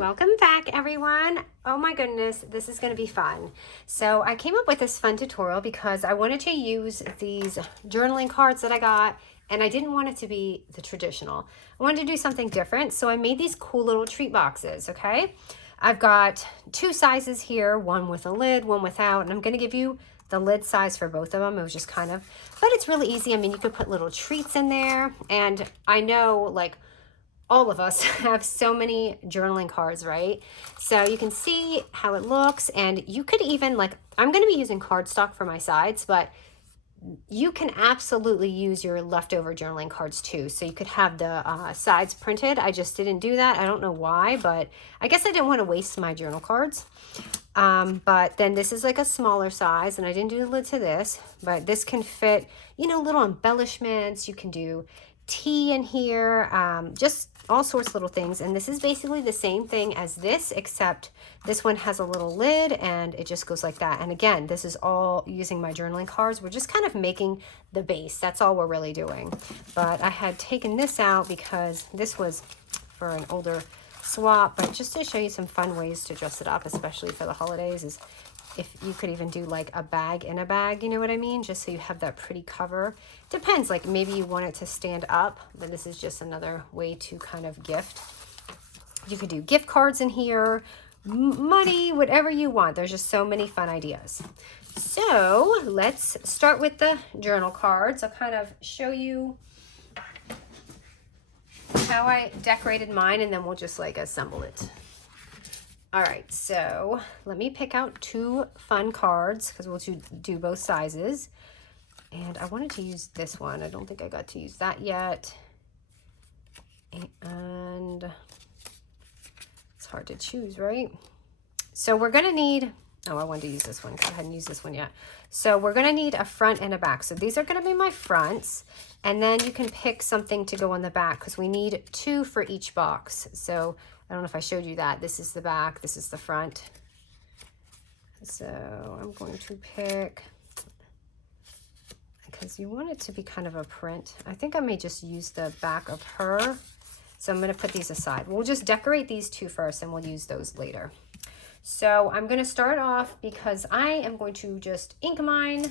Welcome back, everyone. Oh my goodness, this is going to be fun. So I came up with this fun tutorial because I wanted to use these journaling cards that I got, and I didn't want it to be the traditional. I wanted to do something different, so I made these cool little treat boxes, okay? I've got two sizes here, one with a lid, one without, and I'm going to give you the lid size for both of them. It was just kind of, but it's really easy. I mean, you could put little treats in there, and I know, like, all of us have so many journaling cards, right? So you can see how it looks, and you could even, like, I'm going to be using cardstock for my sides, but you can absolutely use your leftover journaling cards too. So you could have the sides printed. I just didn't do that. I don't know why, but I guess I didn't want to waste my journal cards. But then this is like a smaller size, and I didn't do the lid to this, but this can fit, you know, little embellishments. You can do tea in here, just all sorts of little things. And this is basically the same thing as this, except this one has a little lid and it just goes like that. And again, this is all using my journaling cards. We're just kind of making the base. That's all we're really doing. But I had taken this out because this was for an older swap, but just to show you some fun ways to dress it up, especially for the holidays, is if you could even do like a bag in a bag, you know what I mean? Just so you have that pretty cover. Depends, like maybe you want it to stand up, but this is just another way to kind of gift. You could do gift cards in here, money, whatever you want. There's just so many fun ideas. So let's start with the journal cards. I'll kind of show you how I decorated mine, and then we'll just like assemble it. All right, so let me pick out two fun cards because we'll do both sizes. And I wanted to use this one. I don't think I got to use that yet. And it's hard to choose, right? So we're gonna need, oh, I wanted to use this one because I hadn't used this one yet. So we're gonna need a front and a back. So these are gonna be my fronts. And then you can pick something to go on the back because we need two for each box. So I don't know if I showed you that. This is the back, this is the front. So I'm going to pick, because you want it to be kind of a print. I think I may just use the back of her. So I'm going to put these aside. We'll just decorate these two first and we'll use those later. So I'm going to start off because I am going to just ink mine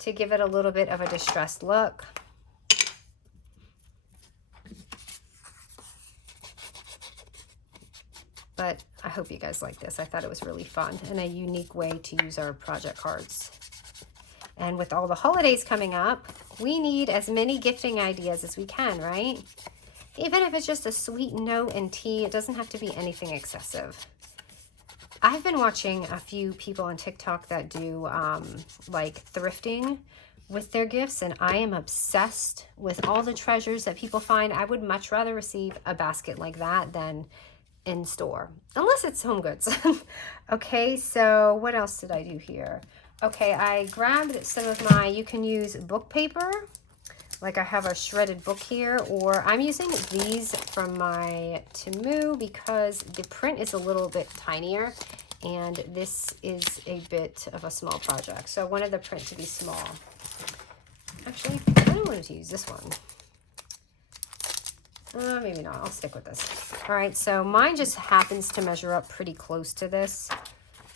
to give it a little bit of a distressed look. But I hope you guys like this. I thought it was really fun and a unique way to use our project cards. And with all the holidays coming up, we need as many gifting ideas as we can, right? Even if it's just a sweet note and tea, it doesn't have to be anything excessive. I've been watching a few people on TikTok that do like thrifting with their gifts, and I am obsessed with all the treasures that people find. I would much rather receive a basket like that than in store, unless it's Home Goods. Okay, so what else did I do here? Okay, I grabbed some of my, you can use book paper, like I have a shredded book here, or I'm using these from my Temu because the print is a little bit tinier and this is a bit of a small project. So I wanted the print to be small. Actually, I don't want to use this one. Maybe not, I'll stick with this. All right, so mine just happens to measure up pretty close to this.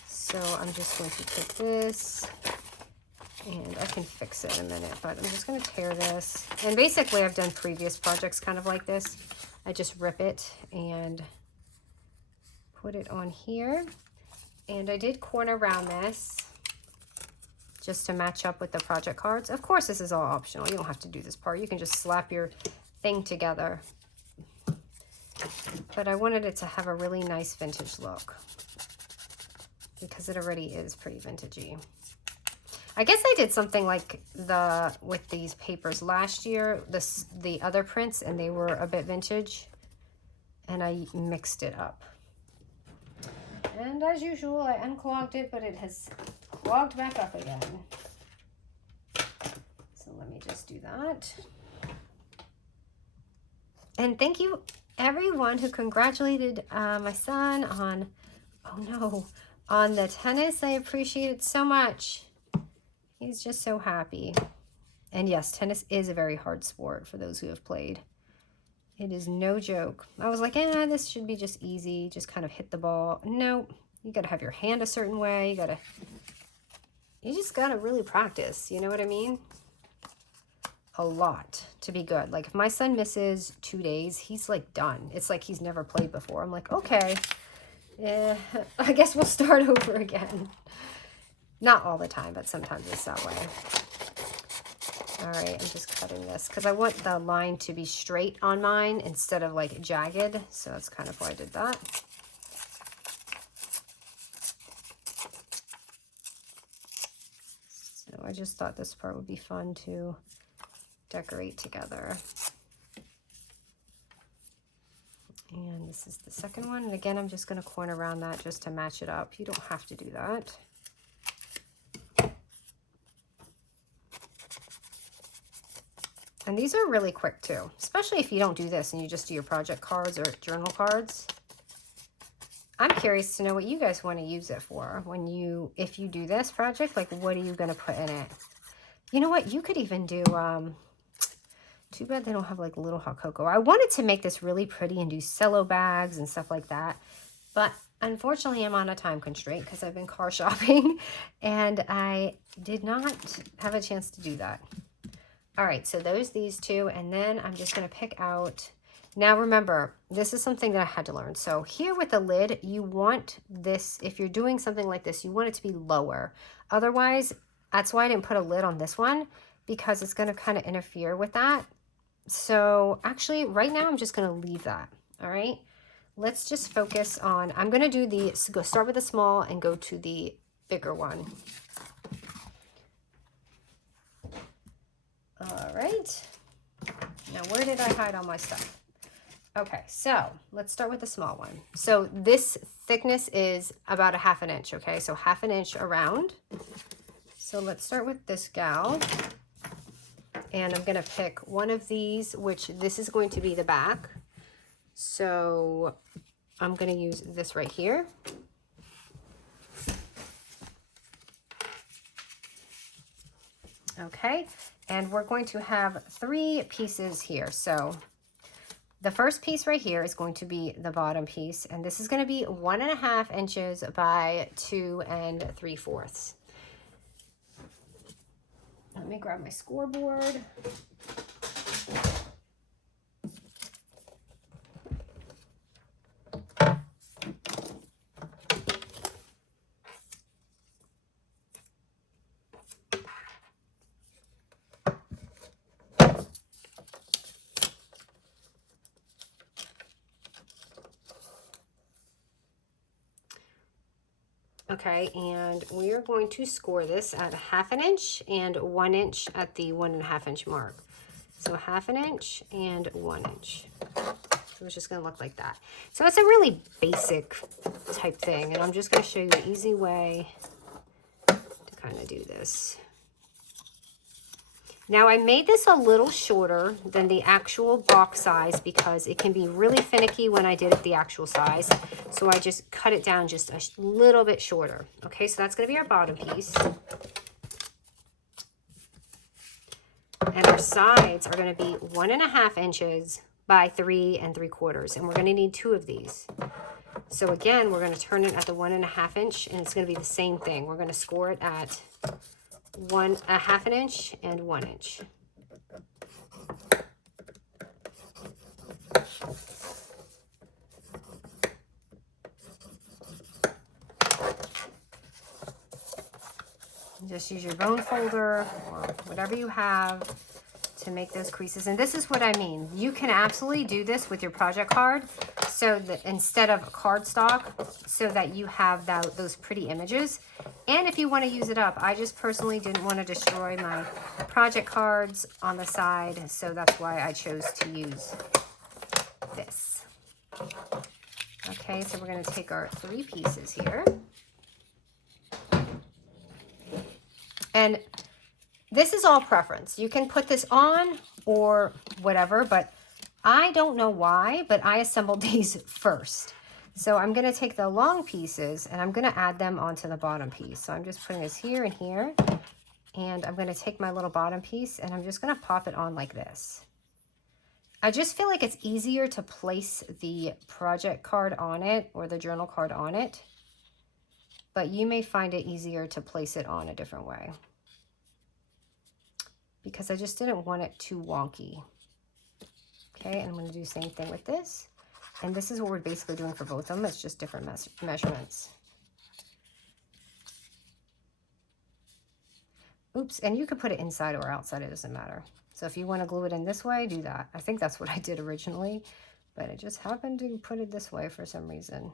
So I'm just going to take this, and I can fix it in a minute, but I'm just going to tear this. And basically I've done previous projects kind of like this. I just rip it and put it on here. And I did corner around this just to match up with the project cards. Of course, this is all optional. You don't have to do this part. You can just slap your thing together. But I wanted it to have a really nice vintage look because it already is pretty vintagey. I guess I did something like with these papers last year, the other prints, and they were a bit vintage, and I mixed it up. And as usual, I unclogged it, but it has clogged back up again. So let me just do that. And thank you everyone who congratulated my son on, oh no, on the tennis. I appreciate it so much. He's just so happy. And yes, tennis is a very hard sport for those who have played. It is no joke. I was like, this should be just easy. Just kind of hit the ball. No, you got to have your hand a certain way. You just got to really practice. You know what I mean? A lot to be good. Like if my son misses 2 days, he's like done. It's like he's never played before. I'm like, okay, yeah, I guess we'll start over again. Not all the time, but sometimes it's that way. All right, I'm just cutting this because I want the line to be straight on mine instead of like jagged. So that's kind of why I did that. So I just thought this part would be fun to decorate together. And this is the second one. And again, I'm just going to corner around that just to match it up. You don't have to do that. And these are really quick too, especially if you don't do this and you just do your project cards or journal cards. I'm curious to know what you guys want to use it for if you do this project, like what are you going to put in it? You know what? You could even do, too bad they don't have like little hot cocoa. I wanted to make this really pretty and do cello bags and stuff like that. But unfortunately, I'm on a time constraint because I've been car shopping and I did not have a chance to do that. All right, so these two, and then I'm just going to pick out. Now remember, this is something that I had to learn. So here with the lid, you want this, if you're doing something like this, you want it to be lower. Otherwise, that's why I didn't put a lid on this one, because it's going to kind of interfere with that. So actually, right now, I'm just going to leave that. All right, let's just focus on, I'm going to do start with the small and go to the bigger one. All right, now where did I hide all my stuff? Okay, so let's start with the small one. So this thickness is about 1/2 inch, okay? So 1/2 inch around. So let's start with this gal. And I'm gonna pick one of these, which this is going to be the back. So I'm gonna use this right here. Okay, and we're going to have 3 pieces here. So the first piece right here is going to be the bottom piece, and this is going to be 1.5 inches by 2 3/4. Let me grab my scoreboard. Okay, and we are going to score this at 1/2 inch and 1 inch at the 1.5 inch mark. So 1/2 inch and 1 inch. So it's just going to look like that. So it's a really basic type thing, and I'm just going to show you an easy way to kind of do this. Now I made this a little shorter than the actual box size because it can be really finicky when I did it the actual size. So I just cut it down just a little bit shorter. Okay, so that's going to be our bottom piece. And our sides are going to be 1.5 inches by 3 3/4. And we're going to need 2 of these. So again, we're going to turn it at the 1.5 inch, and it's going to be the same thing. We're going to score it at 1/2 inch and 1 inch. Just use your bone folder or whatever you have to make those creases. And this is what I mean. You can absolutely do this with your project card, so that instead of cardstock, so that you have those pretty images. And if you want to use it up, I just personally didn't want to destroy my project cards on the side, so that's why I chose to use this. Okay, so we're going to take our 3 pieces here. And this is all preference. You can put this on or whatever, but I don't know why, but I assembled these first. So I'm going to take the long pieces and I'm going to add them onto the bottom piece. So I'm just putting this here and here. And I'm going to take my little bottom piece and I'm just going to pop it on like this. I just feel like it's easier to place the project card on it or the journal card on it, but you may find it easier to place it on a different way because I just didn't want it too wonky. Okay, and I'm going to do the same thing with this. And this is what we're basically doing for both of them. It's just different measurements. Oops, and you could put it inside or outside, it doesn't matter. So if you want to glue it in this way, do that. I think that's what I did originally, but I just happened to put it this way for some reason.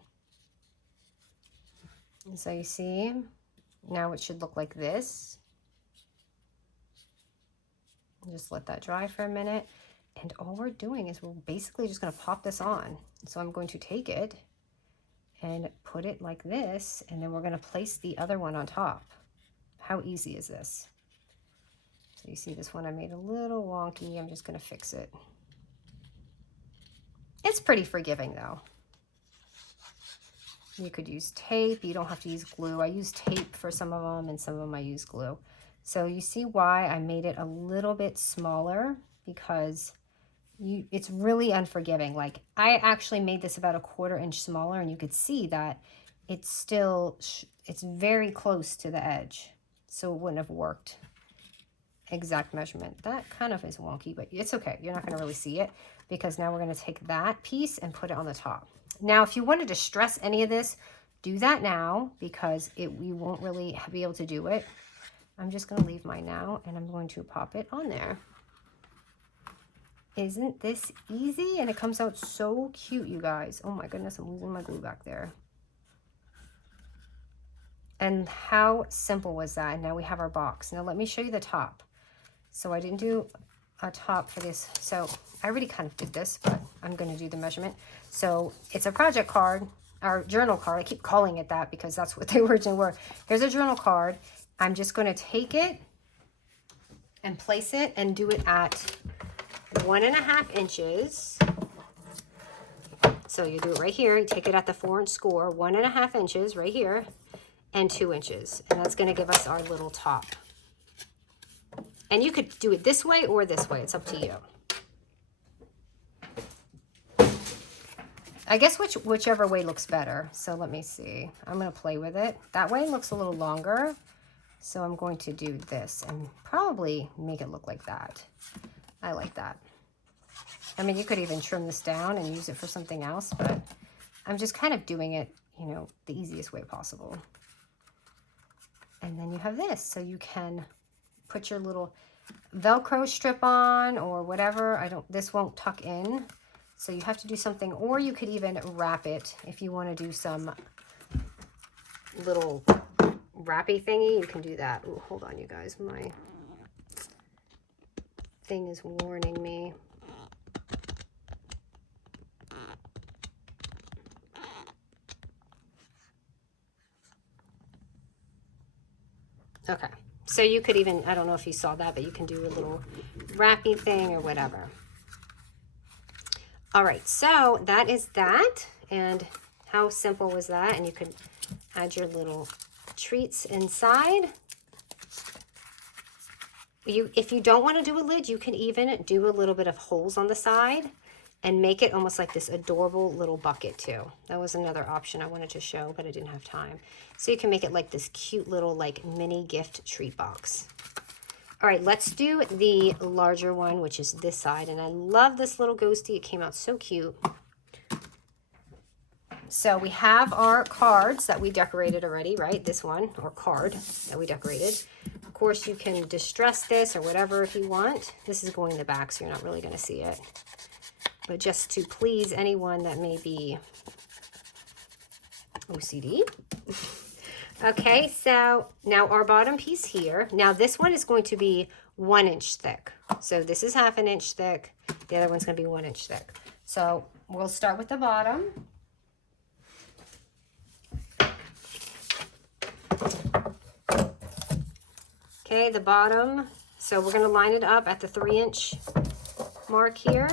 And so you see, now it should look like this. Just let that dry for a minute. And all we're doing is we're basically just going to pop this on. So I'm going to take it and put it like this, and then we're going to place the other one on top. How easy is this? So you see this one I made a little wonky. I'm just going to fix it. It's pretty forgiving though. You could use tape. You don't have to use glue. I use tape for some of them, and some of them I use glue. So you see why I made it a little bit smaller, because it's really unforgiving. Like, I actually made this about 1/4 inch smaller, and you could see that it's still, it's very close to the edge. So it wouldn't have worked exact measurement. That kind of is wonky, but it's okay. You're not going to really see it, because now we're going to take that piece and put it on the top. Now, if you wanted to stress any of this, do that now, because we won't really be able to do it. I'm just going to leave mine now, and I'm going to pop it on there. Isn't this easy? And it comes out so cute, you guys. Oh my goodness, I'm losing my glue back there. And how simple was that? And now we have our box. Now let me show you the top. So I didn't do a top for this. So I already kind of did this, but I'm going to do the measurement. So it's a project card, or journal card. I keep calling it that because that's what they originally were. Here's a journal card. I'm just going to take it and place it and do it at 1.5 inches. So you do it right here. You take it at the 4-inch score, 1.5 inches right here, and 2 inches. And that's going to give us our little top. And you could do it this way or this way. It's up to you. I guess whichever way looks better. So let me see. I'm going to play with it. That way it looks a little longer. So I'm going to do this and probably make it look like that. I like that. I mean, you could even trim this down and use it for something else, but I'm just kind of doing it, you know, the easiest way possible. And then you have this, so you can put your little Velcro strip on or whatever. This won't tuck in, so you have to do something, or you could even wrap it if you want to do some little wrappy thingy. You can do that. Ooh, hold on, you guys. My thing is warning me. Okay, so you could even, I don't know if you saw that, but you can do a little wrappy thing or whatever. All right, so that is that. And how simple was that? And you could add your little treats inside. If you don't want to do a lid, you can even do a little bit of holes on the side and make it almost like this adorable little bucket too. That was another option I wanted to show, but I didn't have time. So you can make it like this cute little like mini gift treat box. All right, let's do the larger one, which is this side. And I love this little ghosty. It came out so cute. So we have our cards that we decorated already, right? This one, or card that we decorated. Of course, you can distress this or whatever if you want. This is going in the back, so you're not really going to see it. But just to please anyone that may be OCD. Okay, so now our bottom piece here. Now this one is going to be 1 inch thick. So this is 1/2 inch thick. The other one's going to be 1 inch thick. So we'll start with the bottom. Okay, the bottom. So we're going to line it up at the 3-inch mark here.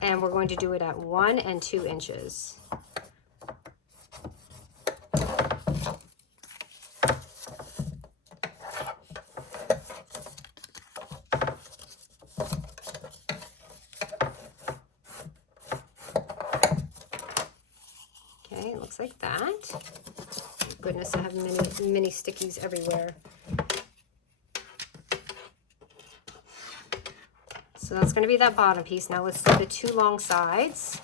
And we're going to do it at 1 and 2 inches. looks like that. Goodness, I have mini stickies everywhere. So that's going to be that bottom piece. Now let's do the 2 long sides.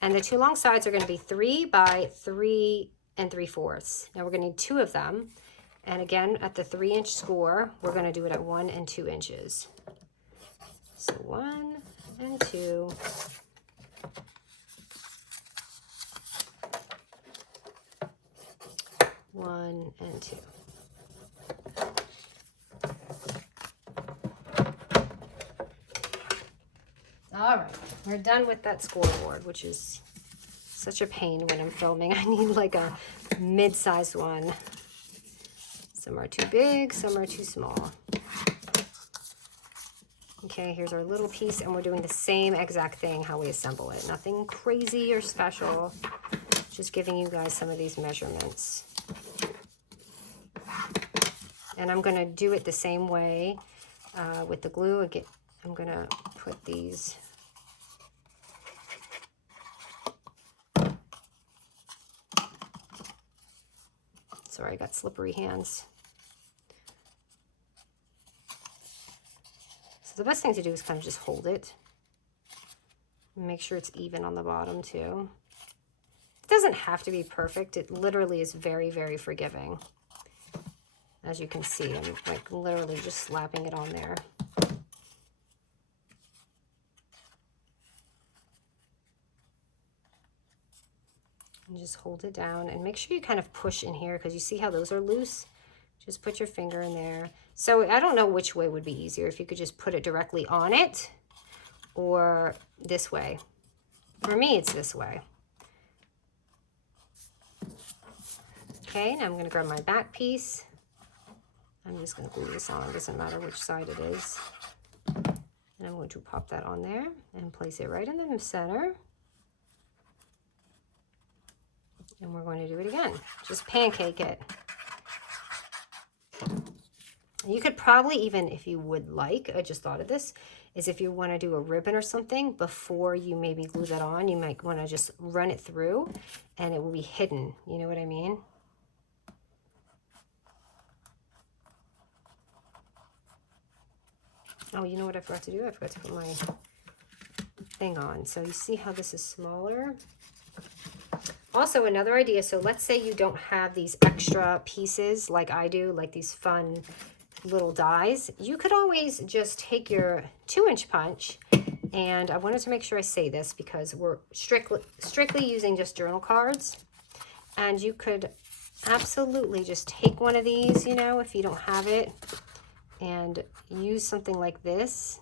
And the 2 long sides are going to be 3 by 3 3/4. Now we're going to need 2 of them. And again, at the 3-inch score, we're going to do it at 1 and 2 inches. So 1 and 2. One and 2. All right, we're done with that scoreboard, which is such a pain when I'm filming. I need like a mid-sized one. Some are too big, some are too small. Okay, here's our little piece, and we're doing the same exact thing how we assemble it. Nothing crazy or special, just giving you guys some of these measurements. And I'm going to do it the same way with the glue. Again, I'm going to put these. Sorry, I got slippery hands. So the best thing to do is kind of just hold it. Make sure it's even on the bottom too. It doesn't have to be perfect. It literally is very, very forgiving. As you can see, I'm like literally just slapping it on there. And just hold it down and make sure you kind of push in here because you see how those are loose. Just put your finger in there. So I don't know which way would be easier, if you could just put it directly on it or this way. For me, it's this way. Okay, now I'm going to grab my back piece. I'm just going to glue this on. It doesn't matter which side it is. And I'm going to pop that on there and place it right in the center. And we're going to do it again. Just pancake it. You could probably even, if you would like, I just thought of this, is if you want to do a ribbon or something before you maybe glue that on, you might want to just run it through and it will be hidden. You know what I mean? Oh, you know what I forgot to do? I forgot to put my thing on. So you see how this is smaller? Also, another idea, so let's say you don't have these extra pieces like I do, like these fun little dies. You could always just take your 2-inch punch, and I wanted to make sure I say this because we're strictly using just journal cards, and you could absolutely just take one of these, you know, if you don't have it, and use something like this.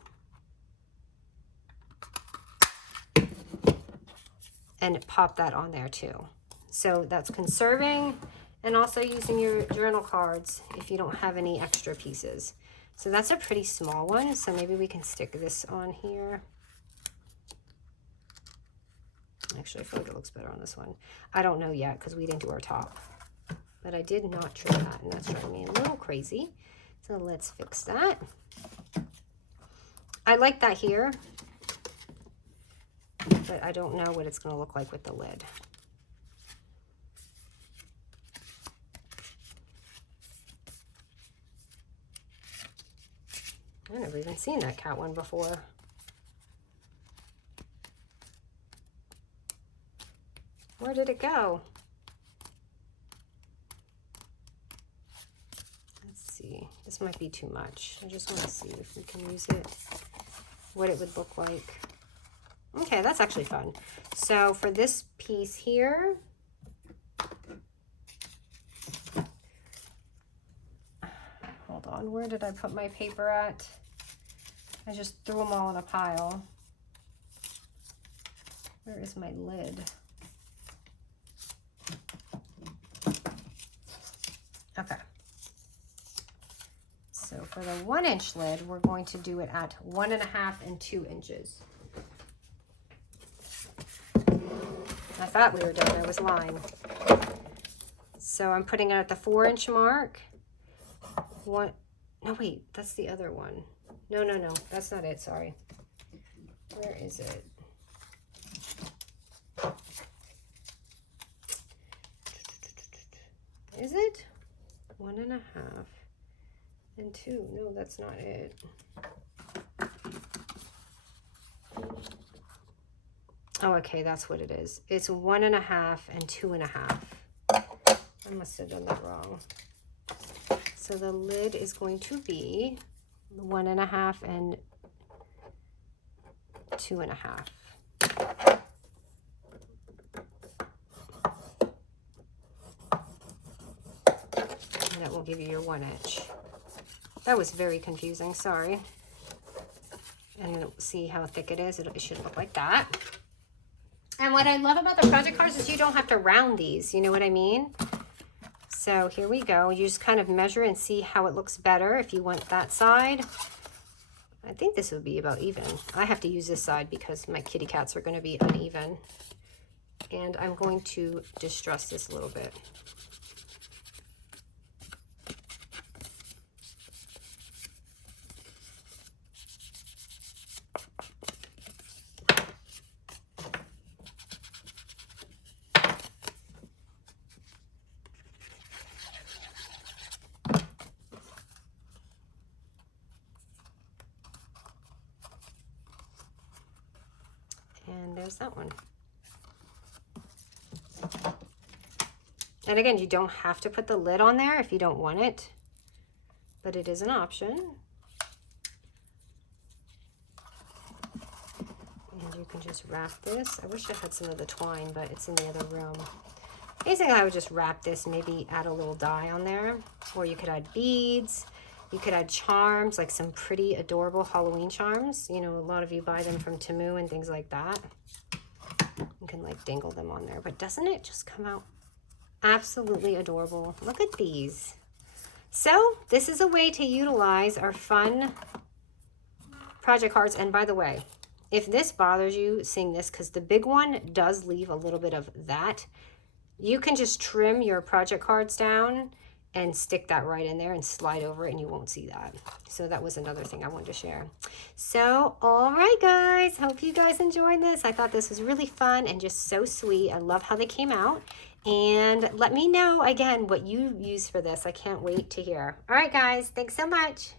And pop that on there too. So that's conserving and also using your journal cards if you don't have any extra pieces. So that's a pretty small one. So maybe we can stick this on here. Actually, I feel like it looks better on this one. I don't know yet because we didn't do our top. But I did not trim that, and that's driving me a little crazy. So let's fix that. I like that here, but I don't know what it's going to look like with the lid. I've never even seen that cat one before. Where did it go? Let's see. This might be too much. I just want to see if we can use it, what it would look like. Okay, that's actually fun. So for this piece here, hold on, where did I put my paper at? I just threw them all in a pile. Where is my lid? Okay. So for the 1-inch lid, we're going to do it at 1.5 and 2 inches. I thought we were done, I was lying. So I'm putting it at the 4-inch mark. No wait, that's the other one. No, that's not it, sorry. Where is it? Is it? 1.5 and 2. No, that's not it. Oh, okay, that's what it is. It's 1.5 and 2.5. I must have done that wrong. So the lid is going to be 1.5 and 2.5. And that will give you your 1 inch. That was very confusing, sorry. And see how thick it is? It should look like that. And what I love about the project cards is you don't have to round these, you know what I mean? So here we go. You just kind of measure and see how it looks better if you want that side. I think this would be about even. I have to use this side because my kitty cats are going to be uneven. And I'm going to distress this a little bit. And there's that one. And again, you don't have to put the lid on there if you don't want it, but it is an option. And you can just wrap this. I wish I had some of the twine, but it's in the other room. Basically, I would just wrap this, maybe add a little die on there, or you could add beads. You could add charms, like some pretty adorable Halloween charms. You know, a lot of you buy them from Temu and things like that. You can like dangle them on there, but doesn't it just come out absolutely adorable? Look at these. So this is a way to utilize our fun project cards. And by the way, if this bothers you seeing this, because the big one does leave a little bit of that, you can just trim your project cards down and stick that right in there and slide over it and you won't see that. So that was another thing I wanted to share. So, all right, guys, hope you guys enjoyed this. I thought this was really fun and just so sweet. I love how they came out. And let me know, again, what you use for this. I can't wait to hear. All right, guys, thanks so much.